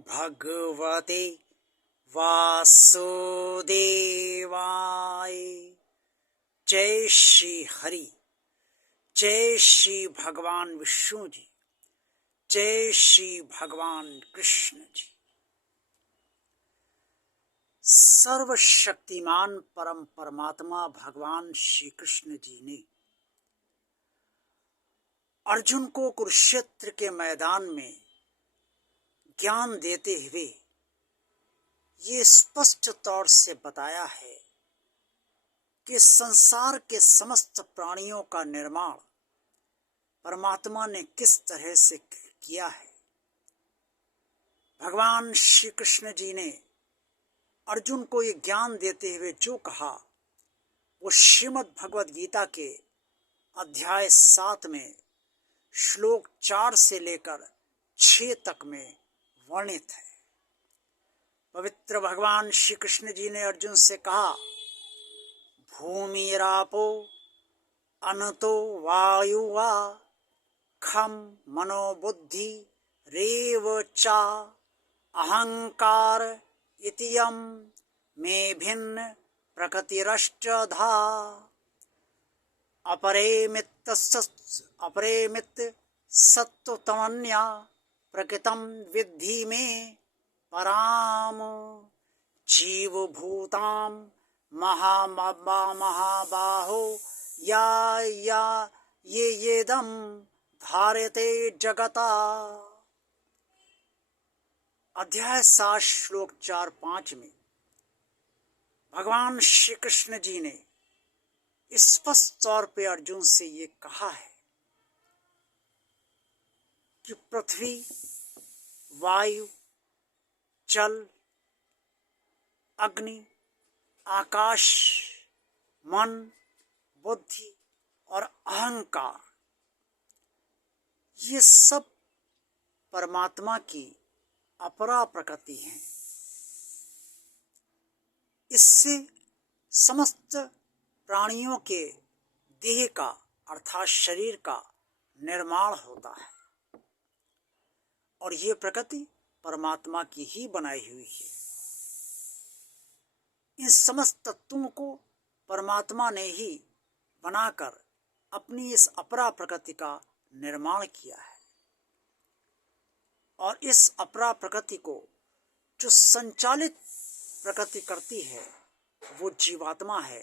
भगवते वासुदेवाय। जय श्री हरि, जय श्री भगवान विष्णु जी, जय श्री भगवान कृष्ण जी। सर्वशक्तिमान परम परमात्मा भगवान श्री कृष्ण जी ने अर्जुन को कुरुक्षेत्र के मैदान में ज्ञान देते हुए ये स्पष्ट तौर से बताया है कि संसार के समस्त प्राणियों का निर्माण परमात्मा ने किस तरह से किया है। भगवान श्री कृष्ण जी ने अर्जुन को ये ज्ञान देते हुए जो कहा वो श्रीमद् भगवद गीता के अध्याय 7 में श्लोक 4 से लेकर 6 तक में वर्णित है। पवित्र भगवान श्री कृष्ण जी ने अर्जुन से कहा, भूमिरापो अनतो वायुवा खम मनोबुद्धि रेव चा अहंकार इतियम मे भिन्न प्रकृतिरष्टधा अपरेमित सत्वतमन्या प्रकृतम विद्धि में पराम जीवभूताम महाबाहो या ये येदम धारते जगता। अध्याय 7 श्लोक 4-5 में भगवान श्री कृष्ण जी ने स्पष्ट तौर पे अर्जुन से ये कहा है कि पृथ्वी, वायु, जल, अग्नि, आकाश, मन, बुद्धि और अहंकार ये सब परमात्मा की अपरा प्रकृति हैं। इससे समस्त प्राणियों के देह का अर्थात शरीर का निर्माण होता है और ये प्रकृति परमात्मा की ही बनाई हुई है। इन समस्त तत्वों को परमात्मा ने ही बनाकर अपनी इस अपरा प्रकृति का निर्माण किया है और इस अपरा प्रकृति को जो संचालित प्रकृति करती है वो जीवात्मा है,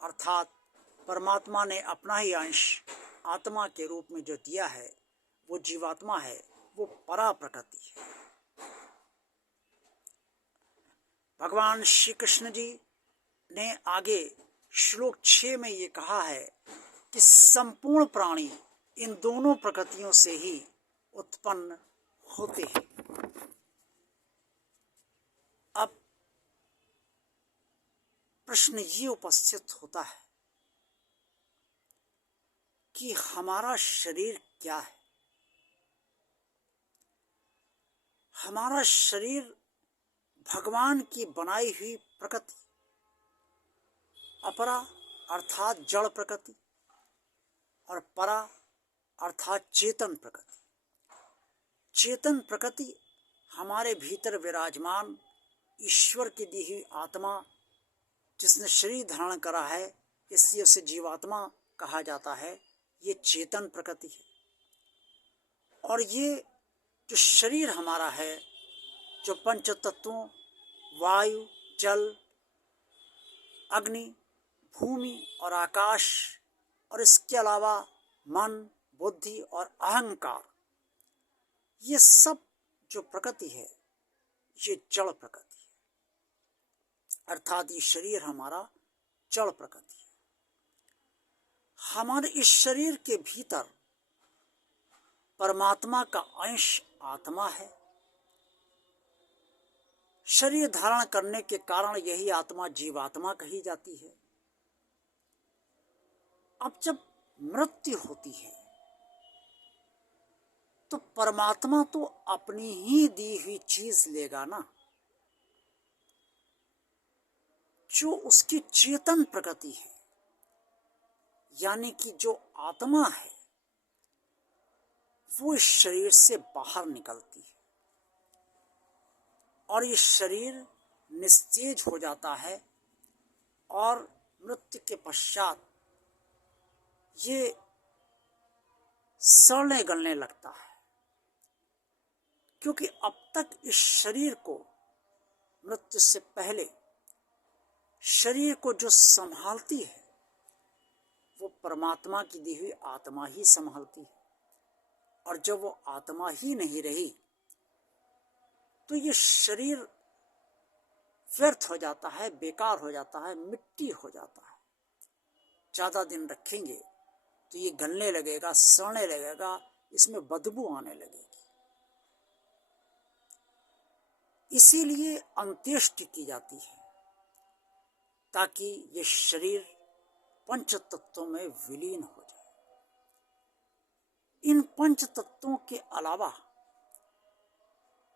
अर्थात परमात्मा ने अपना ही अंश आत्मा के रूप में जो दिया है वो जीवात्मा है, वो परा प्रकृति है। भगवान श्री कृष्ण जी ने आगे श्लोक 6 में ये कहा है कि संपूर्ण प्राणी इन दोनों प्रकृतियों से ही उत्पन्न होते हैं। अब प्रश्न ये उपस्थित होता है कि हमारा शरीर क्या है। हमारा शरीर भगवान की बनाई हुई प्रकृति अपरा अर्थात जड़ प्रकृति और परा अर्थात चेतन प्रकृति। चेतन प्रकृति हमारे भीतर विराजमान ईश्वर की दी हुई आत्मा जिसने शरीर धारण करा है, इसलिए उसे जीवात्मा कहा जाता है। ये चेतन प्रकृति है और ये जो शरीर हमारा है, जो पंच तत्वों वायु, जल, अग्नि, भूमि और आकाश और इसके अलावा मन, बुद्धि और अहंकार, ये सब जो प्रकृति है ये जड़ प्रकृति है, अर्थात ये शरीर हमारा जड़ प्रकृति है। हमारे इस शरीर के भीतर परमात्मा का अंश आत्मा है। शरीर धारण करने के कारण यही आत्मा जीवात्मा कही जाती है। अब जब मृत्यु होती है तो परमात्मा तो अपनी ही दी हुई चीज लेगा ना, जो उसकी चेतन प्रकृति है, यानी कि जो आत्मा है वो इस शरीर से बाहर निकलती है। और ये शरीर निस्तेज हो जाता है और मृत्यु के पश्चात ये सड़ने गलने लगता है, क्योंकि अब तक इस शरीर को मृत्यु से पहले शरीर को जो संभालती है वो परमात्मा की दी हुई आत्मा ही संभालती है। और जब वो आत्मा ही नहीं रही तो ये शरीर व्यर्थ हो जाता है, बेकार हो जाता है, मिट्टी हो जाता है। ज़्यादा दिन रखेंगे तो ये गलने लगेगा, सड़ने लगेगा, इसमें बदबू आने लगेगी। इसीलिए अंत्येष्टि की जाती है, ताकि ये शरीर पंच तत्वों में विलीन हो जाए। इन पंच तत्वों के अलावा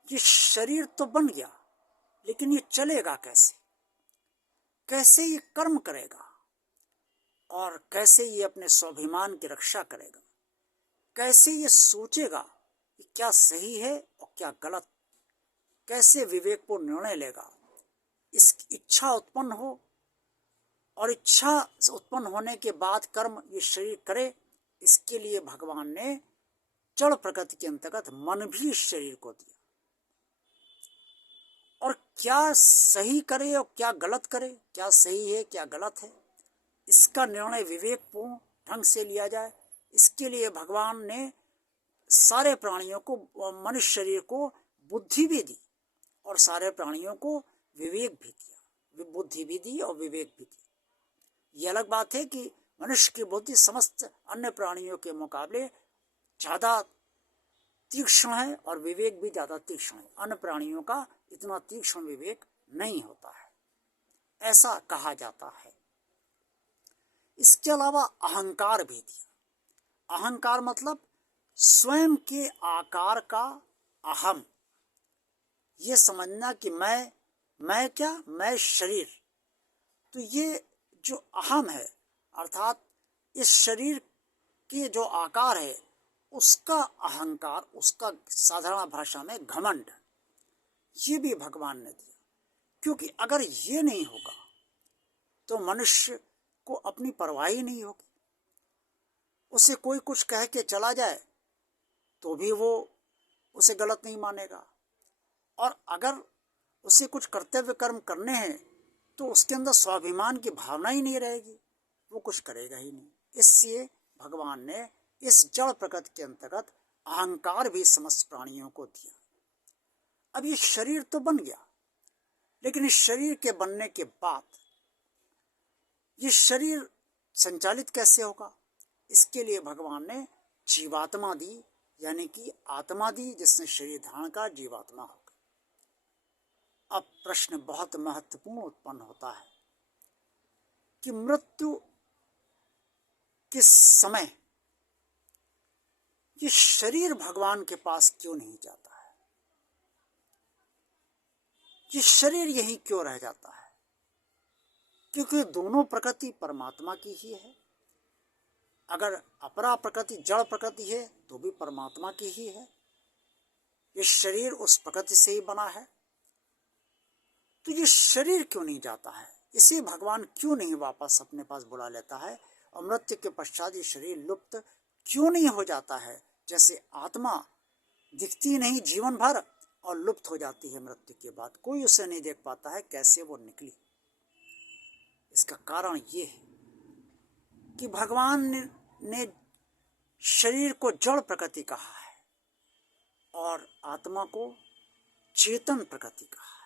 ये शरीर तो बन गया, लेकिन ये चलेगा कैसे? कैसे ये कर्म करेगा और कैसे ये अपने स्वाभिमान की रक्षा करेगा? कैसे ये सोचेगा कि क्या सही है और क्या गलत? कैसे विवेकपूर्ण निर्णय लेगा? इसकी इच्छा उत्पन्न हो और इच्छा उत्पन्न होने के बाद कर्म ये शरीर करे, इसके लिए भगवान ने जड़ प्रकृति के अंतर्गत मन भी इस शरीर को दिया। और क्या सही करे और क्या गलत करे, क्या सही है क्या गलत है, इसका निर्णय विवेकपूर्ण ढंग से लिया जाए, इसके लिए भगवान ने सारे प्राणियों को, मनुष्य शरीर को बुद्धि भी दी और सारे प्राणियों को विवेक भी दिया, बुद्धि भी दी और विवेक भी दिया। ये अलग बात है कि मनुष्य की बुद्धि समस्त अन्य प्राणियों के मुकाबले ज़्यादा तीक्ष्ण है और विवेक भी ज़्यादा तीक्ष्ण है। अन्य प्राणियों का इतना तीक्ष्ण विवेक नहीं होता है, ऐसा कहा जाता है। इसके अलावा अहंकार भी दिया। अहंकार मतलब स्वयं के आकार का अहम, ये समझना कि मैं क्या, मैं शरीर। तो ये जो अहम है, अर्थात इस शरीर के जो आकार है उसका अहंकार, उसका साधारण भाषा में घमंड, ये भी भगवान ने दिया। क्योंकि अगर ये नहीं होगा तो मनुष्य को अपनी परवाह ही नहीं होगी। उसे कोई कुछ कह के चला जाए तो भी वो उसे गलत नहीं मानेगा, और अगर उसे कुछ कर्तव्य कर्म करने हैं तो उसके अंदर स्वाभिमान की भावना ही नहीं रहेगी, वो कुछ करेगा ही नहीं। इसलिए भगवान ने इस जड़ प्रकृति के अंतर्गत अहंकार भी समस्त प्राणियों को दिया। अब ये शरीर तो बन गया, लेकिन इस शरीर के बनने के बाद ये शरीर संचालित कैसे होगा? इसके लिए भगवान ने जीवात्मा दी, यानी कि आत्मा दी, जिसने शरीर धारण का जीवात्मा होगा। अब प्रश्न बहुत महत्वपूर्ण उत्पन्न होता है कि मृत्यु किस समय ये शरीर भगवान के पास क्यों नहीं जाता है? ये शरीर यहीं क्यों रह जाता है? क्योंकि दोनों प्रकृति परमात्मा की ही है। अगर अपरा प्रकृति जड़ प्रकृति है तो भी परमात्मा की ही है। ये शरीर उस प्रकृति से ही बना है। तो ये शरीर क्यों नहीं जाता है? इसे भगवान क्यों नहीं वापस अपने पास बुला लेता है? और मृत्यु के पश्चात ये शरीर लुप्त क्यों नहीं हो जाता है? जैसे आत्मा दिखती नहीं जीवन भर और लुप्त हो जाती है मृत्यु के बाद, कोई उसे नहीं देख पाता है कैसे वो निकली। इसका कारण ये है कि भगवान ने शरीर को जड़ प्रकृति कहा है और आत्मा को चेतन प्रकृति कहा है।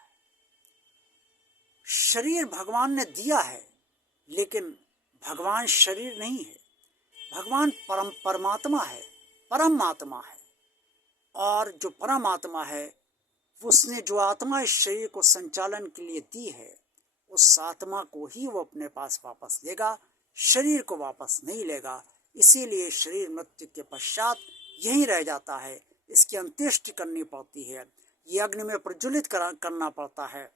शरीर भगवान ने दिया है, लेकिन भगवान शरीर नहीं है। भगवान परमात्मा है, परम आत्मा है। और जो परम आत्मा है, उसने जो आत्मा इस शरीर को संचालन के लिए दी है, उस आत्मा को ही वो अपने पास वापस लेगा, शरीर को वापस नहीं लेगा। इसीलिए शरीर मृत्यु के पश्चात यहीं रह जाता है। इसकी अंत्येष्टि करनी पड़ती है, ये अग्नि में प्रज्वलित करना पड़ता है।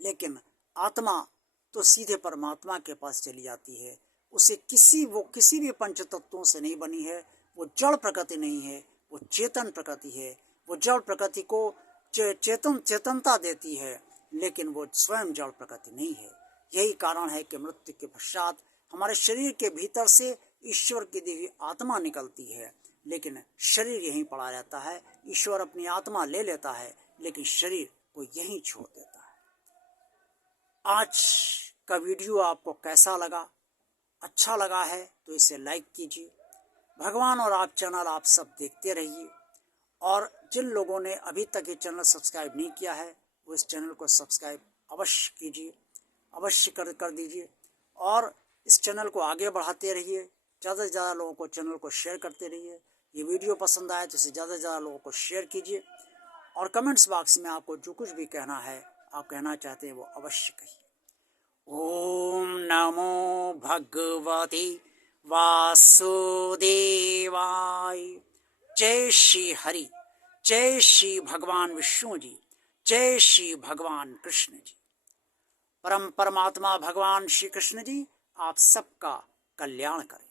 लेकिन आत्मा तो सीधे परमात्मा के पास चली जाती है। उसे किसी भी पंच तत्वों से नहीं बनी है। वो जड़ प्रकृति नहीं है, वो चेतन प्रकृति है। वो जड़ प्रकृति को चेतनता देती है, लेकिन वो स्वयं जड़ प्रकृति नहीं है। यही कारण है कि मृत्यु के पश्चात हमारे शरीर के भीतर से ईश्वर की दी हुई आत्मा निकलती है, लेकिन शरीर यहीं पड़ा रहता है। ईश्वर अपनी आत्मा ले लेता है, लेकिन शरीर को यहीं छोड़ देता है। आज का वीडियो आपको कैसा लगा? अच्छा लगा है तो इसे लाइक कीजिए। भगवान और आप चैनल आप सब देखते रहिए, और जिन लोगों ने अभी तक ये चैनल सब्सक्राइब नहीं किया है वो इस चैनल को सब्सक्राइब अवश्य कीजिए, अवश्य कर दीजिए, और इस चैनल को आगे बढ़ाते रहिए। ज़्यादा से ज़्यादा लोगों को चैनल को शेयर करते रहिए। ये वीडियो पसंद आए तो इसे ज़्यादा से ज़्यादा लोगों को शेयर कीजिए, और कमेंट्स बॉक्स में आपको जो कुछ भी कहना है, आप कहना चाहते हैं, वो अवश्य कहिए। ओम नमो भगवते वासुदेवाय। जय श्री हरि, जय श्री भगवान विष्णु जी, जय श्री भगवान कृष्ण जी। परमात्मा भगवान श्री कृष्ण जी आप सबका कल्याण करें।